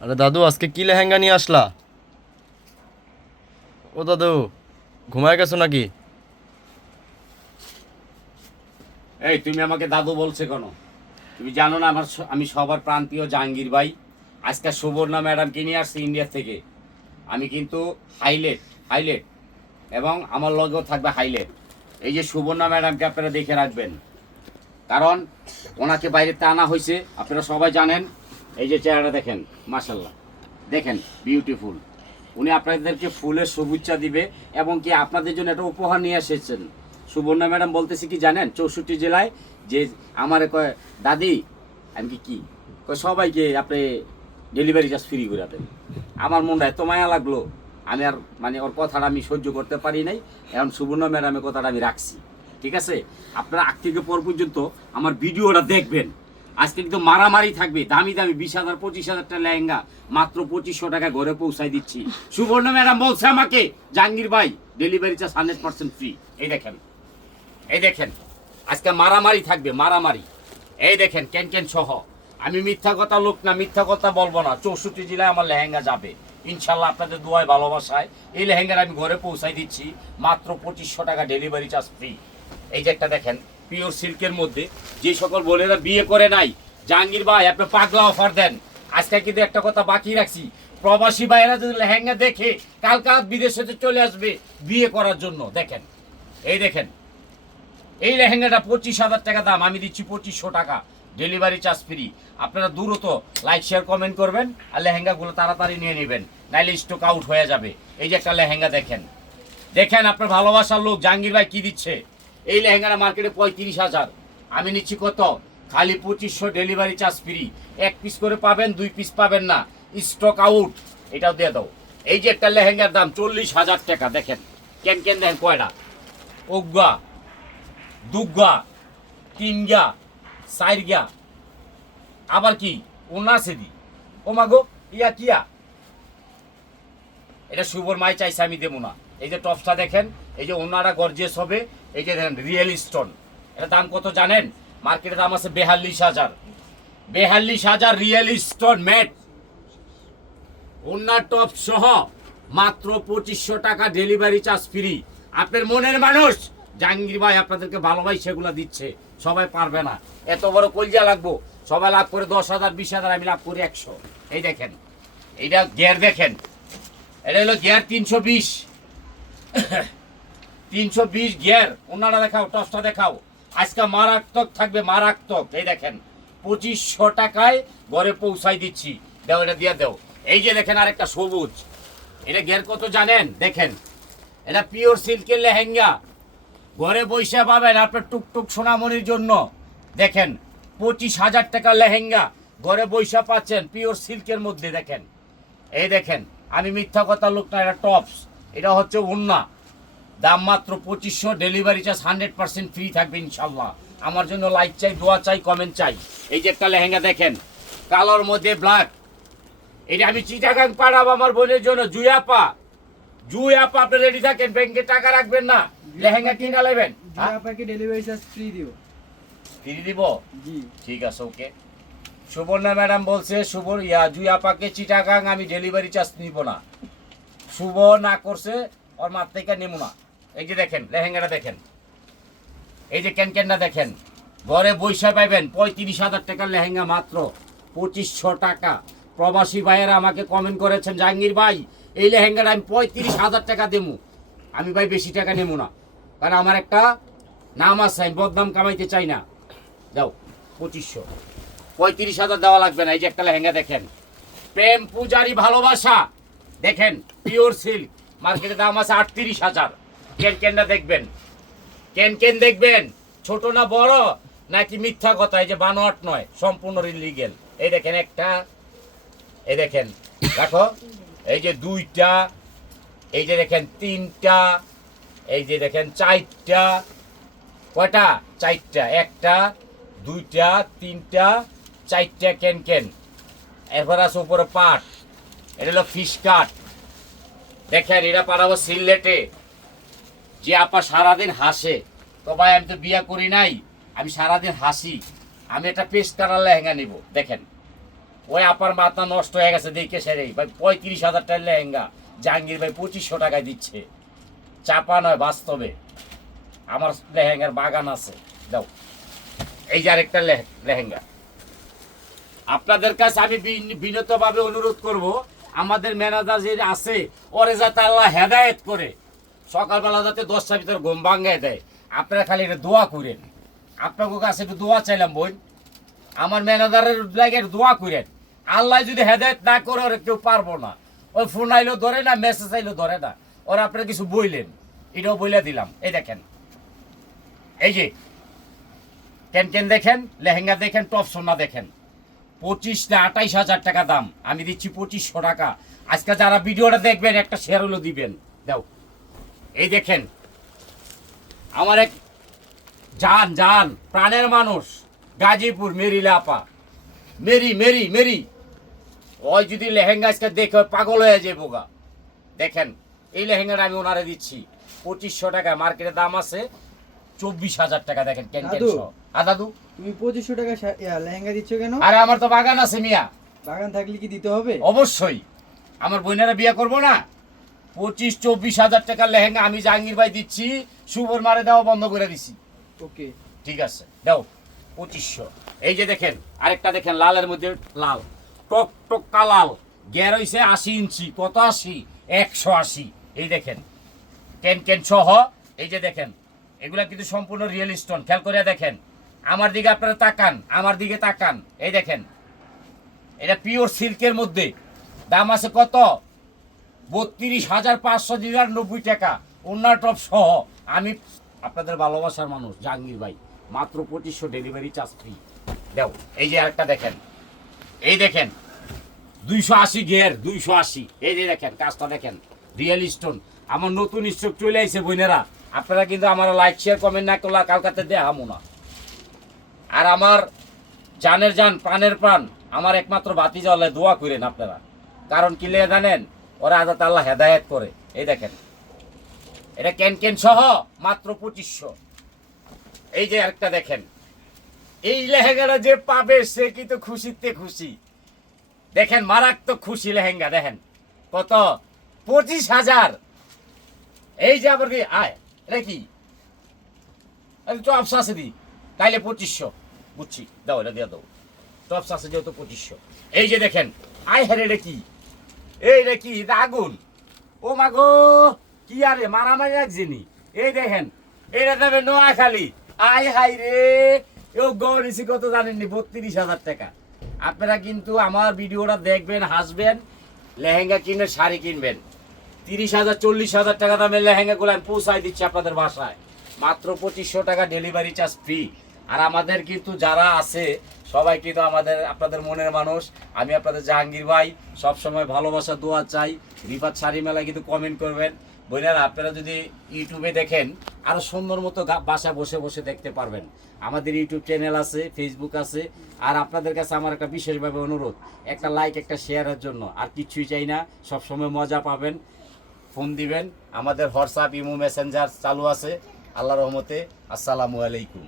আরে দাদু, আজকে কি লেহেঙ্গা নিয়ে আসলা? ও দাদু, ঘুমায় গেছো নাকি? এই তুমি আমাকে দাদু বলছো কেন? তুমি জানো না আমি সবার প্রান্তীয় জাহাঙ্গীর ভাই। আজকে সুবর্ণা ম্যাডামকে নিয়ে আসছি ইন্ডিয়া থেকে। আমি কিন্তু হাইলাইট হাইলাইট এবং আমার লগেও থাকবে হাইলাইট। এই যে সুবর্ণা ম্যাডামকে আপনারা দেখে রাখবেন, কারণ ওনাকে বাইরেতে আনা হয়েছে, আপনারা সবাই জানেন। এই যে চেহারাটা দেখেন, মাশাল্লাহ, দেখেন বিউটিফুল। উনি আপনাদেরকে ফুলের শুভেচ্ছা দিবে এবং কি আপনাদের জন্য একটা উপহার নিয়ে এসেছেন। সুবর্ণা ম্যাডাম বলতেছি কি জানেন, 64 জেলায় যে আমার কয় দাদি, আমি কি কয় সবাইকে আপনি ডেলিভারি চার্জ ফ্রি করে দেন। আমার মনটা এত মায়া লাগলো, আমি আর মানে ওর কথাটা আমি সহ্য করতে পারি নাই। এখন সুবর্ণা ম্যাডামের কথাটা আমি রাখছি, ঠিক আছে? আপনারা আগ থেকে পর পর্যন্ত আমার ভিডিওটা দেখবেন। আজকে কিন্তু মারামারি থাকবে। দামি দামি 20,000 25,000 টাকা লেহেঙ্গা মাত্র 2500 টাকা ঘরে পৌঁছাই দিচ্ছি। সুবর্ণ ম্যাডাম বলছে আমাকে, জাহাঙ্গীর ভাই ডেলিভারি চার্জ 100% ফ্রি। এই দেখেন, এই দেখেন, আজকে মারামারি থাকবে, মারামারি। এই দেখেন ক্যান সহ। আমি মিথ্যা কথা লোক না, মিথ্যা কথা বলবো না। 64 জেলায় আমার লেহেঙ্গা যাবে ইনশাল্লাহ, আপনাদের দোয়ায় ভালোবাসায়। এই লেহেঙ্গার আমি ঘরে পৌঁছাই দিচ্ছি মাত্র 2500 টাকা ডেলিভারি চার্জ ফ্রি। এই যে একটা দেখেন পিওর সিল্কের মধ্যে, যে সকল বোনেরা বিয়ে করে নাই, জাহাঙ্গীর ভাই আপনি পাগলা অফার দেন। আজকে কিন্তু একটা কথা বাকি রাখছি, প্রবাসী ভাইয়েরা যদি লেহেঙ্গা দেখে কালকা বিদেশে চলে আসবে বিয়ে করার জন্য। দেখেন, এই দেখেন, এই লেহেঙ্গাটা 25,000 টাকা দাম, আমি দিচ্ছি 2500 টাকা ডেলিভারি চার্জ ফ্রি। আপনারা দ্রুত লাইক শেয়ার কমেন্ট করবেন আর লেহেঙ্গাগুলো তাড়াতাড়ি নিয়ে নেবেন, নাইলে স্টক আউট হয়ে যাবে। এই যে একটা লেহেঙ্গা দেখেন, দেখেন আপনার ভালোবাসার লোক জাহাঙ্গীর ভাই কি দিচ্ছে। এই লেহেঙ্গাটা মার্কেটে 35,000, আমি নিচ্ছি কত? খালি 2500 ডেলিভারি চার্জ ফ্রি। এক পিস করে পাবেন, 2 পিস পাবেন না, স্টক আউট। এটাও দিয়ে দাও। এই যে একটা লেহেঙ্গার দাম 40,000 টাকা। দেখেন কেন দেখেন কয়টা, ওগা, দুগা, তিনগা, চারগা, আবার কি ওনা সেদি, ও মাগো ইয়া কিয়া। এটা শুভর মাই চাইছে, আমি দেবো না। এই যে টপসটা দেখেন, এই যে ওনারা গর্জিয়াস হবে। এই যে দেখেন রিয়েল স্টোন, এটা দাম কত জানেন? মার্কেটের দাম আছে 42,000। 42,000 রিয়েল স্টোন ম্যাট ওনার টপ সহ মাত্র 2500 টাকা ডেলিভারি চার্জ ফ্রি। আপনার মনের মানুষ জাহাঙ্গীর ভাই আপনাদেরকে ভালোবাই সেগুলো দিচ্ছে। সবাই পারবে না, এত বড় কলজা লাগবো। সবাই লাভ করে 10,000 20,000, আমি লাভ করি 100। এই দেখেন, এইটা গিয়ার দেখেন, এটা হলো গিয়ার 320। 320 গিয়ার। ওনারা দেখাও, টসটা দেখাও। আজকে মারাত্মক থাকবে, মারাত্মক। এই দেখেন 2500 টাকায় ঘরে পৌঁছাই দিচ্ছি। দেও, এটা দিয়ে দেও। এই যে দেখেন আরেকটা সবুজ, এটা গিয়ার কত জানেন? দেখেন, এটা পিওর সিল্কের লেহেঙ্গা, ঘরে বৈশা পাবেন আপনার টুকটুক সোনামণির জন্য। দেখেন 25,000 টাকা লেহেঙ্গা ঘরে বৈশা পাচ্ছেন পিওর সিল্কের মধ্যে। দেখেন, এই দেখেন, আমি মিথ্যা কথা লোক না, এটা টপস, এটা হচ্ছে ওন্না। দাম মাত্র 2500, ডেলিভারি চার্জ 100% ফ্রি থাকবে ইনশাল্লাহ। আমার জন্য লাইক চাই, দোয়া চাই, কমেন্ট চাই। এই যে একটা লেহেঙ্গা দেখেন, কালোর মধ্যে ব্ল্যাক, এটা আমি চিটাগাং পাঠাবো আমার বোনের জন্য। জুয়াপা, জুয়াপা আপনি রেডি থাকেন, ব্যাংকে টাকা রাখবেন না, লেহেঙ্গা কিনা নেবেন। আপনাকে ডেলিভারি চার্জ ফ্রি দিও। ফ্রি দিব? জি ঠিক আছে, ওকে। সুবর্ণা ম্যাডাম বলছে জুই আপাকে চিটাগাং আমি ডেলিভারি চার্জ নিব না। শুভ না করছে, ওর মার থেকে নেব না। এই যে দেখেন লেহেঙ্গাটা দেখেন, এই যে ক্যানটা দেখেন, ঘরে বৈশা পাইবেন 35,000 টাকার লেহেঙ্গা মাত্র 2500 টাকা। প্রবাসী ভাইয়েরা আমাকে কমেন্ট করেছেন, জাহাঙ্গীর ভাই এই লেহেঙ্গাটা আমি 35,000 টাকা দেবো। আমি ভাই বেশি টাকা নেব না, কারণ আমার একটা নাম আছে, আমি বদনাম কামাইতে চাই না। দাও 2500, 35,000 দেওয়া লাগবে না। এই যে একটা লেহেঙ্গা দেখেন, প্রেম পূজারি ভালোবাসা, দেখেন পিওর সিল্ক, মার্কেটের দাম আছে 38,000। ক্যানটা দেখবেন, ক্যান দেখবেন, ছোট না বড় নাকি মিথ্যা কথা। এই যে বানোয়াট নয়, সম্পূর্ণ লিগেল। এই দেখেন একটা, এই দেখেন রাখো, এই যে দুইটা, এই যে দেখেন তিনটা, এই যে দেখেন চারটা। কয়টা? চারটা। একটা, দুইটা, তিনটা, চারটা ক্যান। এরপর আছে উপরে পাট, এটা হলো ফিশ কাট। দেখেন এটা পাঠাবো সিলেটে। যে আপা সারাদিন হাসে, তো ভাই আমি তো বিয়ে করি নাই, আমি সারাদিন হাসি, আমি একটা পেস্ট কালার লেহেঙ্গা নিব। দেখেন ওই আপার মাথা নষ্ট হয়ে গেছে দেখে সেরে ভাই 35,000 টাকার লেহেঙ্গা জাহাঙ্গীর ভাই 2500 টাকায় দিচ্ছে। চাপা নয়, বাস্তবে আমার লেহেঙ্গার বাগান আছে। দাও, এই যে আরেকটা লেহেঙ্গা। আপনাদের কাছে আমি বিনীতভাবে অনুরোধ করব, আমাদের ম্যানেজার যে আছে ওরে যাতে আল্লাহ হেদায়েত করে সকালবেলা যাতে 10টার ভিতর ঘুম ভাঙায় দেয়। আপনারা খালি এটা দোয়া করেন, আপনাদের কাছে একটু দোয়া চাইলাম বোন, আমার ম্যানেজারের লাগে দোয়া করেন। আল্লাহ যদি হেদায়েত না করে ওরা কেউ পারবো না। ওই ফোন আইলেও ধরে না, মেসেজ আইলেও ধরে না। ওরা আপনারা কিছু বইলেন, এটাও বইলে দিলাম। এই দেখেন, এই যে কেন দেখেন, লেহেঙ্গা দেখেন, টপ সোনা দেখেন, 25 না 28,000 টাকা দাম, আমি দিচ্ছি 2500 টাকা। আজকে যারা ভিডিওটা দেখবেন একটা শেয়ার হলো দিবেন। দাও, এই দেখেন আমার এক জান প্রাণের মানুষ, গাজীপুর মেরি লাপা, মেরি ওই যদি লেহেঙ্গা আজকে দেখে পাগল হয়ে যায় বোগা। দেখেন এই লেহেঙ্গাটা আমি ওনারে দিচ্ছি 2500 টাকা, মার্কেটের দাম আছে 24,000 টাকা। দেখেন কেন দাদু। দাদু তুমি 2500 টাকা লেহেঙ্গা দিচ্ছ কেন? আরে আমার তো বাগান আছে মিয়া। বাগান থাকলে কি দিতে হবে? অবশ্যই, আমার বোনেরা বিয়ে করবো না? 25-24,000 টাকার লেহেঙ্গা আমি জাহাঙ্গীর ভাই দিচ্ছি, শুভর মারে দেওয়া বন্ধ করে দিছি। ওকে, ঠিক আছে, দাও 2500। এই যে দেখেন আরেকটা দেখেন, লালের মধ্যে লাল, টক টক কালাল, গের হইছে 80 ইঞ্চি। কত 80? 180। এই দেখেন কেন সহ। এই যে দেখেন এগুলা কিন্তু সম্পূর্ণ রিয়েল স্টোন। খেয়াল করে দেখেন, আমার দিকে আপনারা তাকান, আমার দিকে তাকান। এই দেখেন এটা পিওর সিল্কের মধ্যে, দাম আছে কত? 32,590 টাকা, ওনার টপ সহ। আমি আপনাদের ভালোবাসার মানুষ জাহাঙ্গীর ভাই, মাত্র 2500 ডেলিভারি চার্জ ফ্রি। দাও, এই যে আরেকটা দেখেন, এই দেখেন 280 ঘের, 280। এই যে দেখেন কাজটা দেখেন, রিয়েল স্টোন। আমার নতুন স্টক চলে আইছে বোনেরা, আপনারা কিন্তু আমার লাইক শেয়ার কমেন্ট না করলে কালকাতে দেখামো না। আর আমার জানের জান প্রাণের প্রাণ আমার একমাত্র ভাতিজা হলে দোয়া করেন আপনারা। কারণ কি লে জানেন, ওরা আজাত আল্লাহ হেদায়েত করে। এই দেখেন এটা কেন সহ মাত্র 2500। এই যে আরেকটা দেখেন, এই লেহেঙ্গাটা যে পাবে সে কিন্তু খুশিতে খুশি। দেখেন মারাত্মক খুশি লেহেঙ্গা। দেখেন কত? 25,000। এই যে আবার আয়, এটা কি টপস আছে দি, তাইলে 2500। বুঝছি, দাও এটা দিয়ে দাও। টপস আছে যেহেতু 2500। এই যে দেখেন, আয় হ্যাঁ, এটা কি? এইটা কি? এটা আগুন। ও মাগো, কি আরে মারামারি রাখছিনি। এই দেখেন এটা দেবে নোয়াখালী। আয় হাই রে, ও গৌরিসি কত জানেননি? 32,000 টাকা। আপনারা কিন্তু আমার ভিডিওটা দেখবেন, হাসবেন, লেহেঙ্গা কিনবেন, শাড়ি কিনবেন। 30,000 40,000 টাকা দামের লেহেঙ্গাগুলো আমি পৌঁছায় দিচ্ছি আপনাদের বাসায়, মাত্র 2500 টাকা ডেলিভারি চার্জ ফ্রি। আর আমাদের কিন্তু যারা আছে সবাই কিন্তু আপনাদের মনের মানুষ। আমি আপনাদের জাহাঙ্গীর ভাই, সবসময় ভালোবাসা দোয়া চাই। রিফাত শাড়ি মেলায় কিন্তু কমেন্ট করবেন বোনেরা। আপনারা যদি ইউটিউবে দেখেন আরও সুন্দর মতো বাসা বসে বসে দেখতে পারবেন। আমাদের ইউটিউব চ্যানেল আছে, ফেসবুক আছে। আর আপনাদের কাছে আমার একটা বিশেষভাবে অনুরোধ, একটা লাইক একটা শেয়ারের জন্য। আর কিছুই চাই না, সবসময় মজা পাবেন। ফোন দিবেন, আমাদের হোয়াটসঅ্যাপ ইমো মেসেঞ্জার চালু আছে। আল্লাহর রহমতে। আসসালামু আলাইকুম।